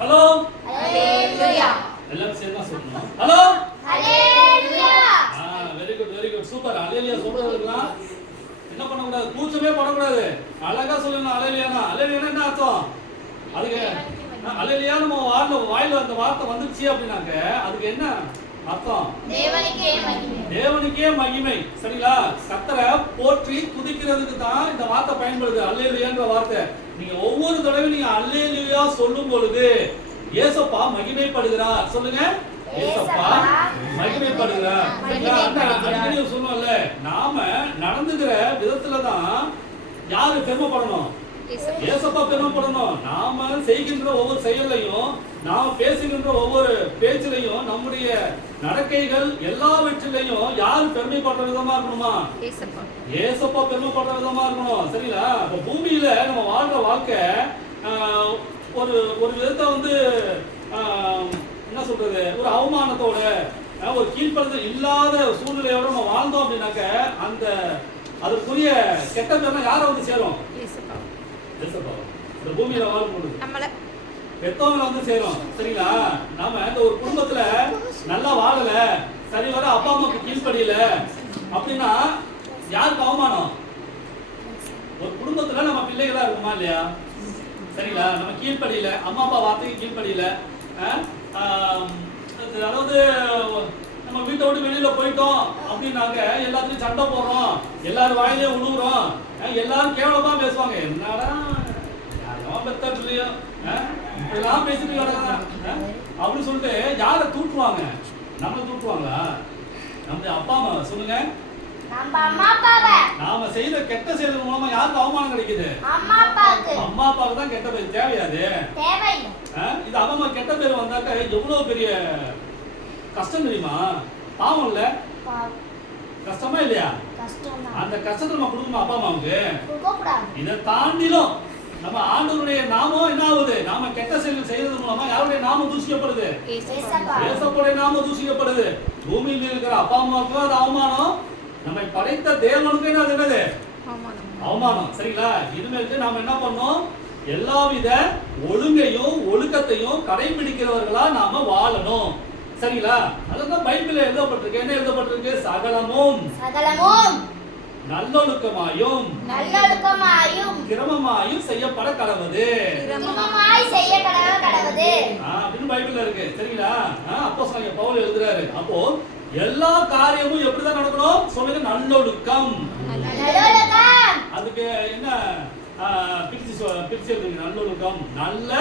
Hello ஹalleluya. எல்லாரும் சேர்ந்து சொல்லணும். ஹலோ ஹalleluya. Very good super. ஹalleluya சொல்றதுலாம் என்ன பண்ண கூடாது, கூச்சமே படக்கூடாது. அழகா சொல்லணும் ஹalleluya. ஹalleluya என்ன அர்த்தம்? அதுக்கு ஹalleluya நம்ம வாயில அந்த வார்த்தை வந்துச்சு அப்படினாக்க அதுக்கு என்ன அர்த்தம்? தேவனுக்கே மகிமை. தேவனுக்கே மகிமை. சரிங்களா? கர்த்தரை போற்றி துதிக்கிறதுக்கு தான் இந்த வார்த்தை பயன்படுது, ஹalleluyaன்ற வார்த்தை. நீங்க ஒவ்வொரு தடவையும் நீங்க ஹalleluya சொல்லும் பொழுது இயேசுப்பா மகிமைப்படுகிறார். சொல்லுங்க, இயேசுப்பா மகிமைப்படுகிறார். அன்னைக்கு சொன்னோம்ல, நாம நடந்துக்கிற விதத்துல தான் யாரு பெருமைப்படணும்? இயேசுப்பா பெருமைப்படணும். நாம செய்கின்ற ஒவ்வொரு செயலையும், நாம பேசுகின்ற ஒவ்வொரு பேச்சிலையும், நம்முடைய நடக்கைகள் எல்லாவற்றிலையும் யார் பெருமைப்படுற விதமா இருக்கணுமா? இயேசுப்பா பெருமைப்படுற விதமா இருக்கணும். சரிங்களா? இப்ப பூமியில நம்ம வாழ்ற வாழ்க்கை ஒரு ஒரு விதத்தை வந்து என்ன சொல்றது, ஒரு அவமானத்தோட ஒரு கீழ்ப்படுதல் இல்லாத சூழ்நிலையோட நம்ம வாழ்ந்தோம் அப்படின்னாக்க அந்த அதுக்குரிய கெட்ட பேர்லாம் யாரை வந்து சேரும்? இந்த பூமியில வாழும்போது பெத்தவங்களை வந்து சேரும். சரிங்களா? நாம இந்த ஒரு குடும்பத்துல நல்லா வாழல, சரி வர அப்பா அம்மாவுக்கு கீழ்ப்படியல அப்படின்னா யாருக்கு அவமானம்? ஒரு குடும்பத்துல நம்ம பிள்ளைகளா இருக்குமா இல்லையா? சரிங்களா? நம்ம கீழ்ப்படியல, அம்மா அப்பா வார்த்தைக்கு கீழ்ப்படியல, அதாவது நம்ம வீட்டை விட்டு வெளியில போயிட்டோம் அப்படின்னாக்க எல்லாத்துக்கும் சண்டை போடுறோம், எல்லாரும் வாயிலே உழுவுறோம், எல்லாரும் கேவலமா பேசுவாங்க. என்னடா பெத்த பிள்ளையோ இதெல்லாம் பேசிட்டு கிடக்குறான் அப்படின்னு சொல்லிட்டு யாரை தூட்டுவாங்க? நம்மளை தூட்டுவாங்களா? நம்ம அப்பா அம்மா. சொல்லுங்க, நாம செய்த கெட்ட செயல் மூலமா யாருக்கு அவமானம் கிடைக்குது? அம்மா அப்பாவுக்கு தான் கெட்ட பேர். தேவையாது இது. அவங்க கெட்ட பேர் வந்தாக்க எவ்வளவு பெரிய கஷ்டம் தெரியுமா? பாவம் இல்ல? கஷ்டமா இல்லையா? அந்த கஷ்டத்தை நம்ம கொடுக்கணும் அப்பா அம்மாவுக்கு. இதை தாண்டிலும் நம்ம ஆண்டவருடைய நாமம் என்ன ஆகுது? நாம கெட்ட செயல் செய்யறது மூலமா யாருடைய நாமம் தூஷிக்கப்படுது? இயேசுவுடைய நாமம் தூஷிக்கப்படுது. பூமியில் இருக்கிற அப்பா அம்மாவுக்கு அது அவமானம், நம்மை படைத்த தேவனுக்கு என்னது? அவமானம். சரிங்களா? இனிமேல் நாம என்ன பண்ணோம்? எல்லாவித ஒழுங்கையும் ஒழுக்கத்தையும் கடைபிடிக்கிறவர்களா நாம வாழணும். சரிங்களா? அதுதான் பைபிள்ல எழுதப்பட்டிருக்கு. என்ன எழுதப்பட்டிருக்கு? சகலமும் நல்லொழுக்கமாயும் கிரமமாயும் செய்யப்பட கடவுது அப்படின்னு பைபிள்ல இருக்கு. சரிங்களா? அப்போஸ்தலன் பவுல் எழுதுறாரு. அப்போ எல்லா காரியமும் எப்படிதான் நடக்கணும்? சொல்லுங்க, நல்லொழுக்கம். அதுக்கு என்ன பிரிச்சு எழுதுங்க? நல்லொழுக்கம். நல்ல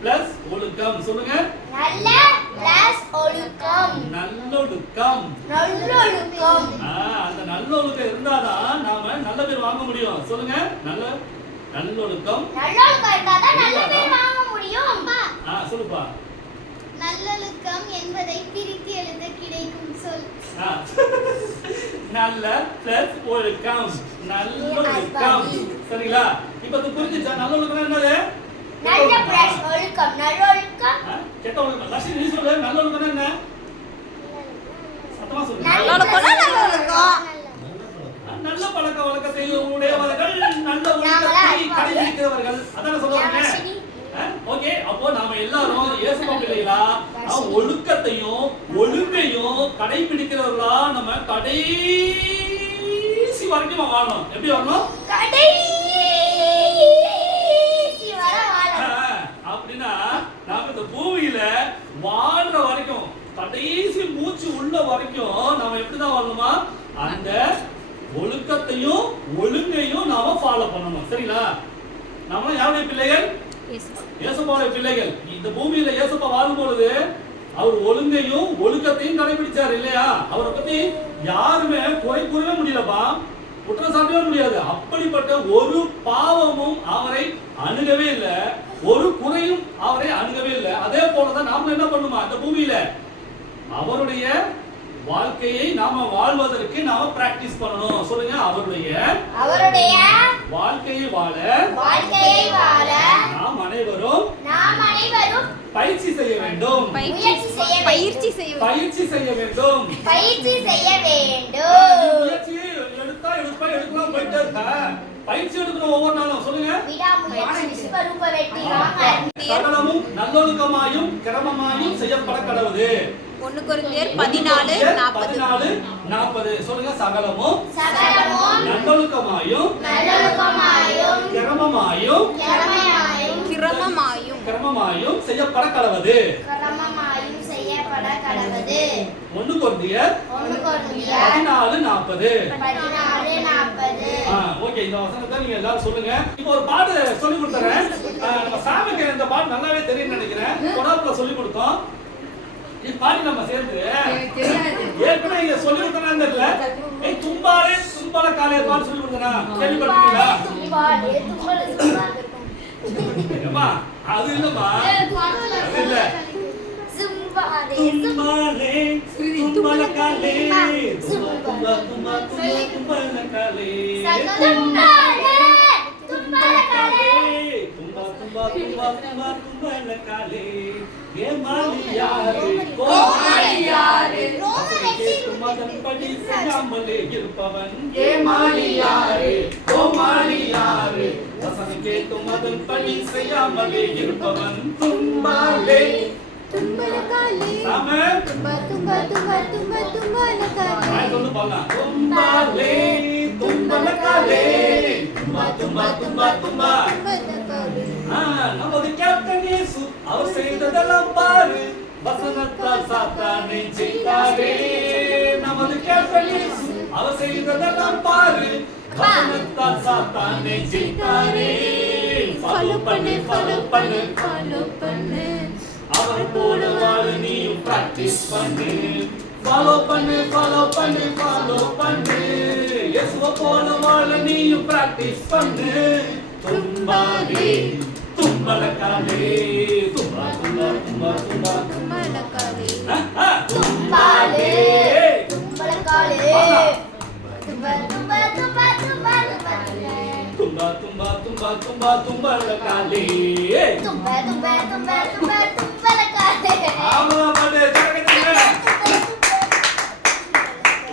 பிளஸ் ஒழுக்கம். சொல்லுங்க, நல்ல பிளஸ் ஒழுக்கம். நல்லொழுக்கம். அந்த நல்லொழுக்கம் இருந்தாதான் நாம நல்ல பேர் வாங்க முடியும். சொல்லுங்க, நல்லொழுக்கம் இருந்தாதான் நல்ல பேர் வாங்க முடியும். சொல்லுப்பா. நல்லொழுக்கம் என்பதை பிரித்து எழுத கிடைக்கும் சொல். நல்ல பிளஸ் ஒழுக்கம். நல்லொழுக்கம். சரிங்களா? இப்ப இது புரிஞ்சுச்சா? நல்லொழுக்கம் என்னது? நல்ல பிளஸ் ஒழுக்கம். நல்லொழுக்கம். கெட்ட ஒழுக்கம். லட்சுமி நீ சொல்லு, நல்லொழுக்கம் என்ன? சத்தமா சொல்லு. நல்லொழுக்கம். நல்ல பழக்க வழக்கத்தை உடையவர்கள், நல்ல ஒழுக்கத்தை கடைபிடிக்கிறவர்கள், அதான சொல்லுவாங்க. ஓகே, அப்போ நாம எல்லாரும் இயேசுவின் பிள்ளைகளா ஒழுக்கத்தையும் ஒழுங்கையும் கடைபிடிக்கிறவர்களா நம்ம கடைசி வரைக்கும் வாழணும். எப்படி வரணும்? அப்படின்னா நாம இந்த பூமியில வாழ்ற வரைக்கும், கடைசி மூச்சு உள்ள வரைக்கும் நாம எப்படிதான் வாழணுமா? அந்த ஒழுக்கத்தையும் ஒழுங்கையும் நாம ஃபாலோ பண்ணணும். சரிங்களா? நாம யாருடைய பிள்ளைகள்? இயேசுவோட பிள்ளைகள். இந்த பூமியில இயேசுப்பா வாழும் பொழுது அவர் ஒழுங்கையும் ஒழுக்கத்தையும் கடைபிடிச்சார் இல்லையா? அவரை பத்தி யாருமே குறை கூறவே முடியலப்பா, குற்றம் சாட்டவே முடியாது. அப்படிப்பட்ட ஒரு பாவமும் அவரை அணுகவே இல்லை, ஒரு குறையும் அவரை அணுகவே இல்லை. அதே போலதான் நாம என்ன பண்ணுமா? அந்த பூமியில அவருடைய வாழ்க்கையை நாம வாழ்வதற்கு நாம பிராக்டிஸ் பண்ணணும். சொல்லுங்க, அவருடைய வாழ்க்கையை வாழ நாம் அனைவரும் பயிற்சி செய்ய வேண்டும். பயிற்சி செய்ய வேண்டும். முயற்சி எடுத்தா எடுப்பா எடுக்கலாம் போயிட்டே இருக்க. பயிற்சி எடுக்கணும் ஒவ்வொரு நாளும். சொல்லுங்க. விடாமுயற்சி விஸ்வரூப வெற்றியாக சகலமும் நல்லொழுக்கமாயும் கிரமமாயும் செய்யப்பட கடவுது. 1 கொரிந்தியர் 14:40. சொல்லுங்க. சகலமும் சகலமும் நல்லொழுக்கமாயும் கிரமமாயும் கிரமமாயும் செய்யப்பட கடவுது. கிரமமாயும் செய்யப்பட கடவுது. 1 கொரிந்தியர் 14:40. ஓகே, இந்த வசனத்தை நீங்க எல்லாரும் சொல்லுங்க. இப்போ ஒரு பாட்டு சொல்லி கொடுத்துறேன். நம்ம சாமிக்கு இந்த பாட்டு நல்லாவே தெரியும்னு நினைக்கிறேன். கொடாப்புல சொல்லி கொடுத்தோம். இந்த பாட்டு நம்ம சேர்ந்து ஏற்கனவே இங்க சொல்லி கொடுத்தனா தெரியல. ஏய் தும்பாலே தும்பால காலே பாட்டு சொல்லி கொடுத்தனா கேள்விப்பட்டீங்களா? ஏமா அது இல்லம்மா. அது இல்ல. தும்பாலே தும்பால காலே தும்பால காலே தும்பால காலே ஏ மாலியாரே கோமாலியாரே மதன்படி செய்யாமலே இருப்பவன் ஏ மாலியாரே கோமாலியாரே வசனம் கேட்டும் மதன்படி செய்யாமலே இருப்பவன் தும்பாலே தும்பலகாலே சாமே நான் சொல்லு பாக்கலாம். தும்பாலே தும்பலகாலே தும்பா நமது கேப்டன் இயேசு அவர் செய்ததெல்லாம் பாரு வசனத்தால் சாத்தானை ஜெயித்தாரே. நமது கேப்டன் இயேசு அவர் செய்ததெல்லாம் பாரு வசனத்தால் சாத்தானை ஜெயித்தாரே. ஃபாலோ பண்ணு அவர் போல வாழ நீயும் பிராக்டீஸ் பண்ணு. ஃபாலோ பண்ணு இயேசுவை போல வாழ நீயும் பிராக்டீஸ் பண்ணு. தும்பாலே தும்பலகாலே தும்பலகாலே தும்பாலே தும்பலகாலே ஆமா பாட்டு ஜெகத்துல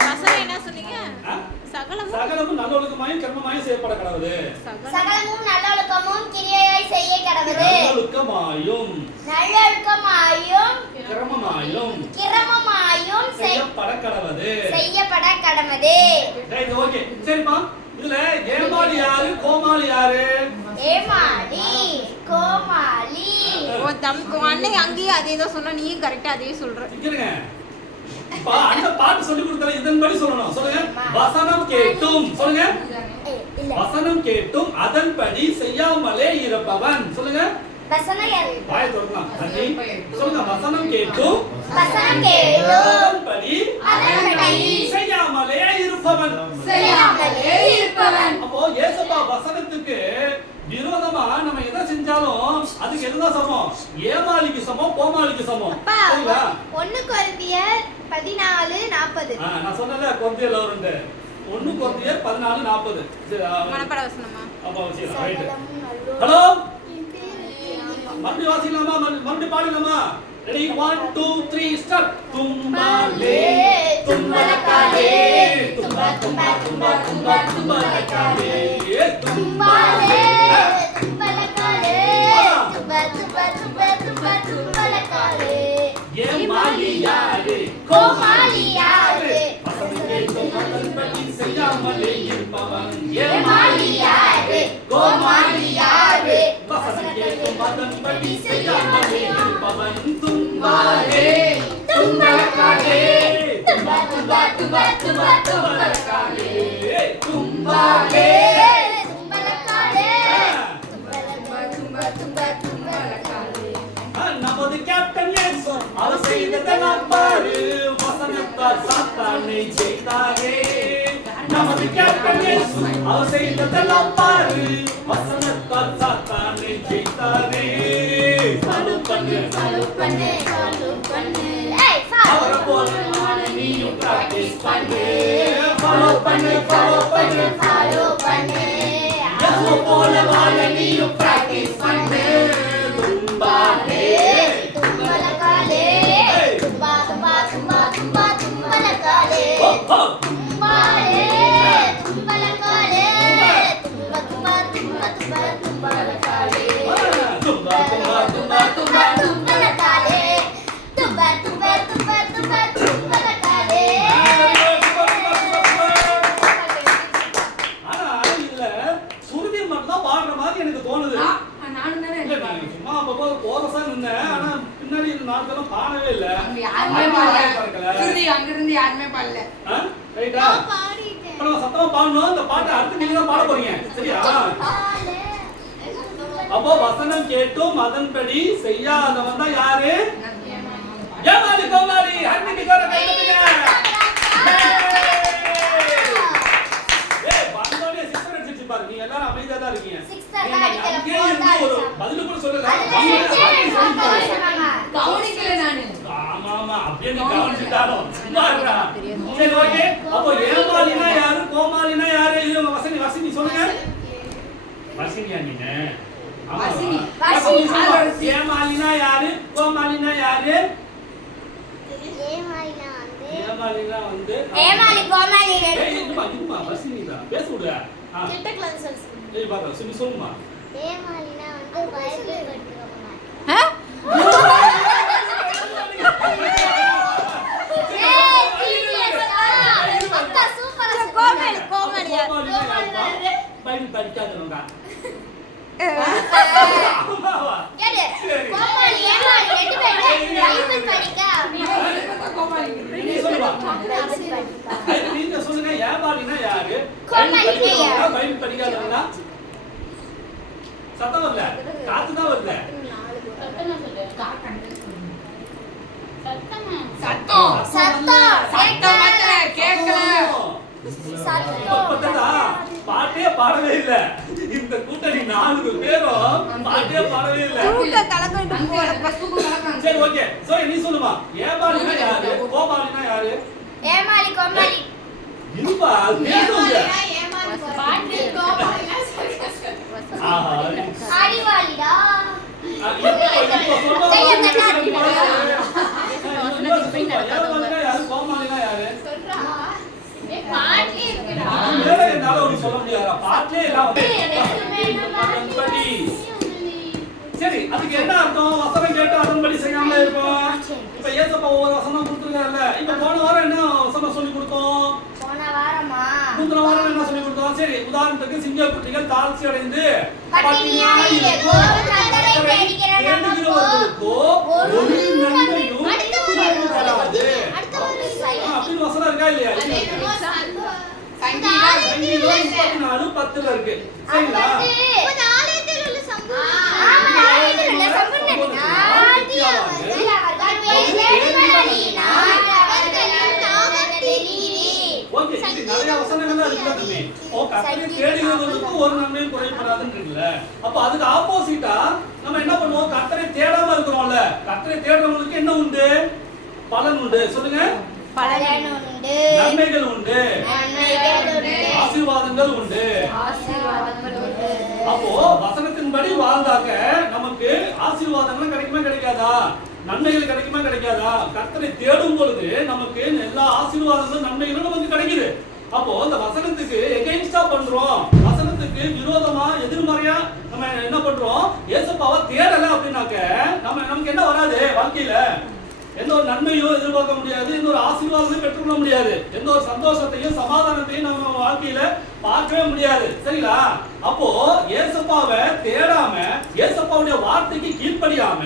வசனம் என்ன சொன்னீங்க? சகலமும் நல்லொழுக்கமாயும் கிரமமாயும் செய்யப்பட கடவுது. சகலமும் நல்லொழுக்கமும் கிரியையாய் செய்ய கடவுது. நல்லொழுக்கமாயும் கிரமமாயும் செய்யப்பட கடவுது. Right, okay. சரிப்பா, இதுல ஏமாளி யாரு கோமாளி யாரு? கோமாளி உன் அண்ணன் அங்கேயும் அதே தான் சொன்னா நீயும் கரெக்டா அதே சொல்ற. இங்க அந்த பாட்டு சொல்லி கொடுத்தல இதன்படி சொல்லணும். சொல்லுங்க. வசனம் கேட்டும் சொல்லுங்க. வசனம் கேட்டும் அதன்படி செய்யாமலே இருப்பவன். சொல்லுங்க. வாய் திறக்கலாம். தண்ணி சொல்லுங்க. வசனம் கேட்டும் அதன்படி செய்யாமலே இருப்பவன். அப்போ இயேசுப்பா வசனத்துக்கு விரோதமா நம்ம எதை செஞ்சாலும் அதுக்கு எதுதான் சமம்? ஏமாளிக்கு சமம், கோமாளிக்கு சமம். சரிங்களா? 1 கொரிந்தியர் 14:40. நான் சொன்னல கொரிந்தியர்ல வருது. 1 கொரிந்தியர் 14:40. மனப்பாட வசனமா? அப்ப வச்சிரலாம். ரைட். ஹலோ, மறுபடியும் வாசிக்கலாமா? மறுபடியும் பாடலாமா? Ready 1 2 3 start. தும்பாலே தும்பலகாலே தும்பலகாலே ஏமாளியாரே கோமாளியாரே வசனம் கேட்டும் அதன்படி செய்யாமலே இருப்பவன். ஏமாளியாரே கோமாளியாரே வசனம் கேட்டும் அதன்படி செய்யாமலே இருப்பவன். தும்பாலே தும்பலகாலே தும்பலகாலே தும்பாலே நமது கேப்டன் இயேசு அவர் செய்ததெல்லாம் பாரு வசனத்தால் சாத்தானை ஜெயித்தாரே. நமது கேப்டன் இயேசு அவர் செய்ததெல்லாம் பாரு வசனத்தால் சாத்தானை ஜெயித்தாரே. ஃபாலோ பண்ணு அவரை போல வாழ நீயும் பிராக்டீஸ் பண்ணு. ஃபாலோ பண்ணு இயேசுவை போல வாழ நீயும் பிராக்டீஸ் பண்ணு. தும்பாலே தும்பலகாலே தும்பலகாலே இருந்தேன். ஆனா பின்னாடி இந்த நாட்களும் பாடவே இல்ல. அங்க யாருமே பாடல. சுருதி அங்க இருந்து யாருமே பாடல. ரைட்டா? இப்ப நம்ம சத்தமா பாடணும். இந்த பாட்டை அடுத்து நீங்க தான் பாட போறீங்க. சரியா? அப்போ வசனம் கேட்டும் அதன்படி செய்யாதவன் தான் யாரு? ஏமாளி கோமாளி. அன்னைக்கு கோர கைதுங்க. ஏய் வந்தோனே சிஸ்டர் அடிச்சிட்டு பாரு. நீங்க எல்லாரும் அமைதியா தான் இருக்கீங்க. ஒரு பதில் கூட சொல்லல. கவனிக்கல நானு. ஆமா அப்படியே நீ கவனிச்சிட்டாலும் சும்மா இருக்கா? சரி ஓகே. அப்போ ஏமாளினா யாரு? கோமாளினா யாரு? இது வசனி சொல்லுங்க. வசனியா நீங்க? வசனி. ஏமாளினா யாரு? கோமாளினா யாரு? ஏமாளினா வந்து ஏமாளி கோமாளி ஏய் இதுமா வசனிதா பேச விடு. கிட்ட கிளாஸ் ஏய் பாக்க சொல்லுமா. ஏமாளினா வந்து பைபிள் படிக்கிறவங்க. அக்கா சூப்பரா கோமாளி பைபிள் படிக்காதவங்க. கேடு கோமாளி ஏமாளி ரெண்டு பேரும் பைபிள் படிக்க நீ சொல்லுமா. நீங்க சொல்லுங்க ஏமாளினா யாரு? பைபிள் படிக்காதவங்க. சத்தம் வரல. காத்து தான் வரல. சத்தம் கேட்கல. பாட்டே பாடவே இல்ல. இந்த கூட்டணி 4 பேரும் பாட்டே பாடவே இல்ல. சரி ஓகே. சோ நீ சொல்லுமா. ஏமாளினா யாரு? கோமாளினா யாரு? ஏமாளி கோமாளி இருப்பா பேசுங்க. அறிவாளிடா கோமாளினா யாரு? பாட்லி இருக்குடா என்னால ஒண்ணு சொல்ல முடியாதா? பாட்டே எல்லாம் சரி அதுக்கு என்ன அர்த்தம்? வசனம் கேட்டு அதன்படி செய்யாம இருப்போம். இப்ப ஏசப்பா ஒவ்வொரு வசனம் கொடுத்துருக்காருல்ல. இப்ப போன வாரம் என்ன வசனம் சொல்லி கொடுத்தோம்? போன வாரமா முந்தின வாரம் என்ன சொல்லி கொடுத்தோம்? சரி உதாரணத்துக்கு சிங்க குட்டிகள் தாழ்ச்சி அடைந்து பட்டினியாய் தேடுகிறவர்களுக்கோ ஒரு நன்மையும் தராது. அப்படின்னு வசனம் இருக்கா இல்லையா? சங்கீதம் 34:10 இருக்கு. சரிங்களா? ஓகே இது நிறைய வசனங்கள் இருக்குல தம்பி. கர்த்தரை தேடுகிறவர்களுக்கு ஒரு நன்மையும் குறைபடாதுன்றீங்கல. அப்ப அதுக்கு ஆப்போசிட்டா நம்ம என்ன பண்ணுவோம்? கர்த்தரை தேடாம இருக்கிறோம்ல. கர்த்தரை தேடுறவங்களுக்கு என்ன உண்டு? பலன் உண்டு. சொல்லுங்க. பலன் உண்டு. நன்மைகள் உண்டு. நன்மைகள் உண்டு. ஆசீர்வாதங்கள் உண்டு. ஆசீர்வாதங்கள் உண்டு. அப்போ வசனத்தின்படி வாழ்ந்தாக்க நமக்கு ஆசீர்வாதங்கள் கிடைக்குமா கிடைக்காதா? நன்மைகள் கிடைக்குமா கிடைக்காதா? கர்த்தரை தேடும் பொழுது நமக்கு எல்லா ஆசீர்வாதங்களும் நன்மைகளும் நமக்கு கிடைக்குது. அப்போ இந்த வசனத்துக்கு எகைன்ஸ்டா பண்றோம், வசனத்துக்கு விரோதமா எதிர்மறையா நம்ம என்ன பண்றோம்? இயேசுப்பாவை தேடல அப்படின்னாக்க நமக்கு என்ன வராது? வாழ்க்கையில எந்த ஒரு நன்மையும் எதிர்பார்க்க முடியாது, எந்த ஒரு ஆசீர்வாதத்தையும் பெற்றுக்கொள்ள முடியாது, எந்த ஒரு சந்தோஷத்தையும் சமாதானத்தையும் நம்ம வாழ்க்கையில பார்க்கவே முடியாது. சரிங்களா? அப்போ இயேசுப்பாவை தேடாம இயேசுப்பாவுடைய வார்த்தைக்கு கீழ்ப்படியாம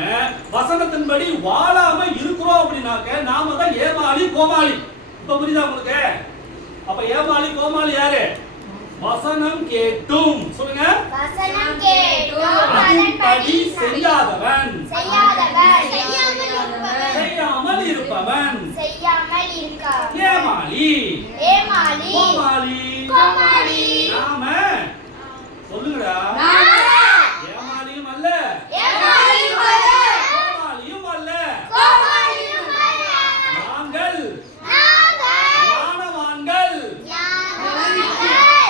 வசனத்தின்படி வாழாம இருக்கிறோம் அப்படின்னாக்க நாம தான் ஏமாளி கோமாளி. இப்ப புரியுதா உங்களுக்கு? அப்ப ஏமாளி கோமாளி யாரு? வசனம் கேட்டும் சொல்லுங்க. வசனம் கேட்டும் அதன்படி செய்யாதவன் செய்யாமல் இருப்பவன் ஏமாளி கோமாளி நாம சொல்லுங்கடா. ஏமாளியும் அல்ல கோமாளியும் அல்ல. நாங்கள் ஞானவான்கள்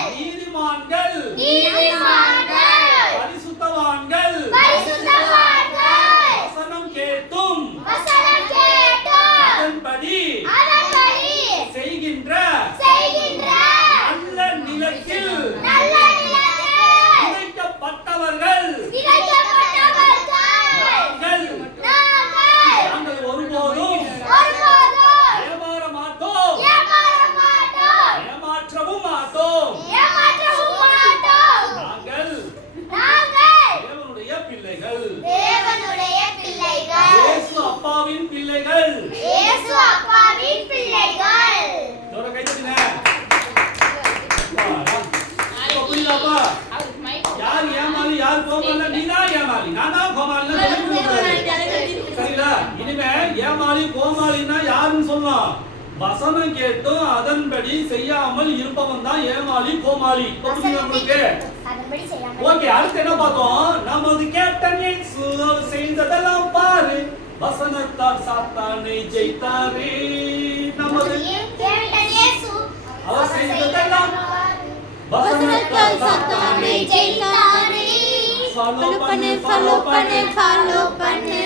நீதிமான்கள் பரிசுத்தவான்கள் வசனம் அப்பாவின் பிள்ளைகள். இயேசு அப்பாவின் பிள்ளைகள். ஜோர கை தட்டுங்க. புரியுதாப்பா? யார் ஏமாளி யார் கோமாளி? நீதான் ஏமாளி, நானா கோமாளி? சரிங்களா? இனிமே ஏமாளி கோமாளின்னா யாருன்னு சொல்லலாம்? வசனம் கேட்டும் அதன்படி செய்யாமல் இருப்பவன் தான் ஏமாளி கோமாளி. புரியுதா உங்களுக்கு? அதன்படி செய்யாமல். ஓகே, அடுத்து என்ன பார்த்தோம்? நமது கேப்டன் இயேசு அவர் செய்ததெல்லாம் பாரு, வசனத்தால் சாத்தானை ஜெயித்தாரே. நமது கேப்டன் இயேசு அவர் செய்ததெல்லாம் வசனத்தால் சாத்தானை ஜெயித்தாரே. ஃபாலோ பண்ணு ஃபாலோ பண்ணு ஃபாலோ பண்ணு.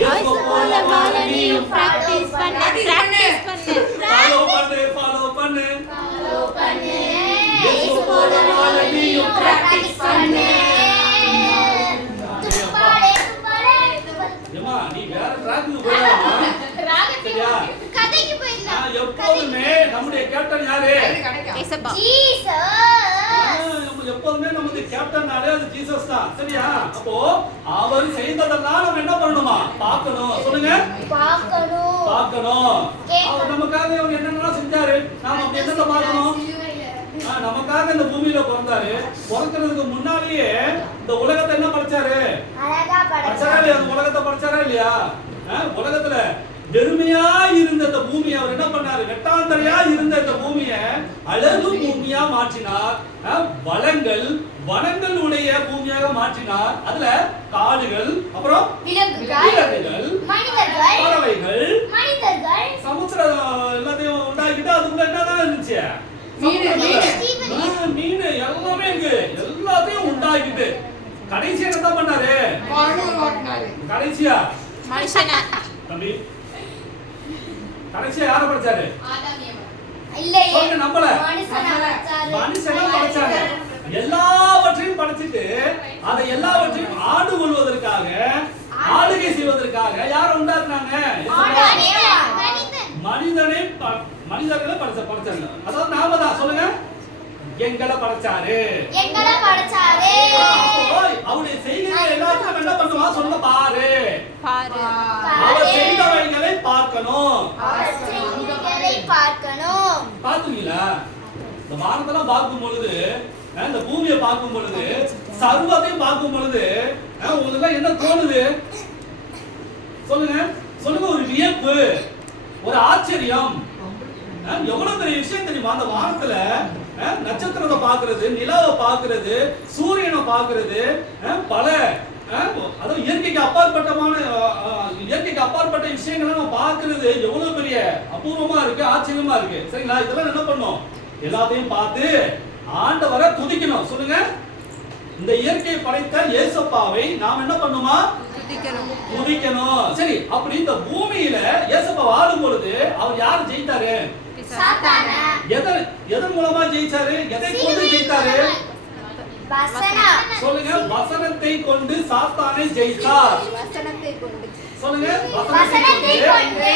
இயேசு போல வாழ நீயும் பிராக்டீஸ் பண்ணு பிராக்டீஸ் பண்ணு. ஃபாலோ பண்ணு ஃபாலோ பண்ணு. ஃபாலோ பண்ணு. இயேசு போல வாழ நீயும் பிராக்டீஸ் பண்ணு. துப்பாலே துப்பாலே. ஏமா நீ வேற ட்ராக்குக்கு போறமா? சரியா? கதைக்கு போயிடலாம். நான் எப்பவுமே நம்முடைய கேப்டன் யாரு? ஏசப்பா. நம்ம எப்பவுமே நமது கேப்டன்னாலே அது ஜீசஸ் தான். சரியா? அப்போ அவர் செய்ததெல்லாம் நம்ம என்ன பண்ணணுமா? பார்க்கணும். சொல்லுங்க. பார்க்கணும். பார்க்கணும். அவர் நமக்காக அவர் என்னென்னலாம் செஞ்சாரு? நாம அப்படி என்னத்தை பார்க்கணும்? நமக்காக இந்த பூமியில பிறந்தாரு. பிறக்கிறதுக்கு முன்னாலேயே இந்த உலகத்தை என்ன படைச்சாரு? அழகா படைச்சாரா இல்லையா? அந்த உலகத்தை படைச்சாரா இல்லையா? உலகத்துல வெறுமையா இருந்த இந்த பூமியை அவர் என்ன பண்ணாரு? வெட்டாந்தரையா இருந்த இந்த பூமியை அழகு பூமியா மாற்றினார். வனங்களுடைய பூமியாக மாற்றினார். அதுல காடுகள், அப்புறம் விலங்குகள், மனிதர்கள், பறவைகள், மனிதர்கள், சமுத்திரம் எல்லாத்தையும் உண்டாக்கிட்டு அதுக்குள்ள என்னதான் இருந்துச்சு? மீன் எல்லாமே இருக்கு. எல்லாத்தையும் உண்டாக்கிட்டு கடைசியா என்ன பண்ணாரு? கடைசியா மனுஷனா தம்பி கடைசியா யாரை படைச்சாரு? இல்லையே சொல்லுங்க, நம்பல. மனுஷனை படைச்சாங்க. எல்லாவற்றையும் படைச்சிட்டு அதை எல்லாவற்றையும் ஆண்டு கொள்வதற்காக ஆளுகை செய்வதற்காக யாரை உண்டாக்குனாங்க? மனிதர்களை படைச்சாங்க. அதாவது நாம தான். சொல்லுங்க. எங்களை படைச்சாரு. அவருடைய செய்கைகள் எல்லாத்தையும் என்ன பண்ணுவா? சொல்லுங்க. பாரு பாரு. அவர் செய்தவைகளை பார்க்கணும். பாத்தீங்களா? இந்த வானத்தெல்லாம் பார்க்கும் பொழுது, இந்த பூமியை பார்க்கும் பொழுது, சர்வத்தையும் பார்க்கும் பொழுது உங்களுக்கு என்ன தோணுது? சொல்லுங்க. சொல்லுங்க. ஒரு வியப்பு, ஒரு ஆச்சரியம். எவ்வளவு பெரிய விஷயம் தெரியுமா? அந்த வானத்துல நட்சத்திரத்தை பார்க்கிறது, நிலாவை பார்க்கிறது, சூரியனை பார்க்கிறது, பல அதாவது இயற்கைக்கு அப்பாற்பட்ட விஷயங்களை நம்ம பார்க்கிறது எவ்வளவு பெரிய அபூர்வமா இருக்கு, ஆச்சரியமா இருக்கு. சரிங்களா? இதெல்லாம் என்ன பண்ணும்? எல்லாத்தையும் பார்த்து ஆண்டவரை துதிக்கணும். சொல்லுங்க. இந்த இயற்கையை படைத்த இயேசப்பாவை நாம் என்ன பண்ணுமா? துதிக்கணும். சரி, அப்படி இந்த பூமியில இயேசப்பா வாழும் பொழுது அவர் யார் ஜெயித்தாரு? எதன் மூலமா ஜெயிச்சாரு? எதை கொண்டு ஜெயித்தாரு? சொல்லுங்க. வசனத்தை கொண்டு சாத்தானை ஜெயித்தார். சொல்லுங்க. வசனத்தை கொண்டு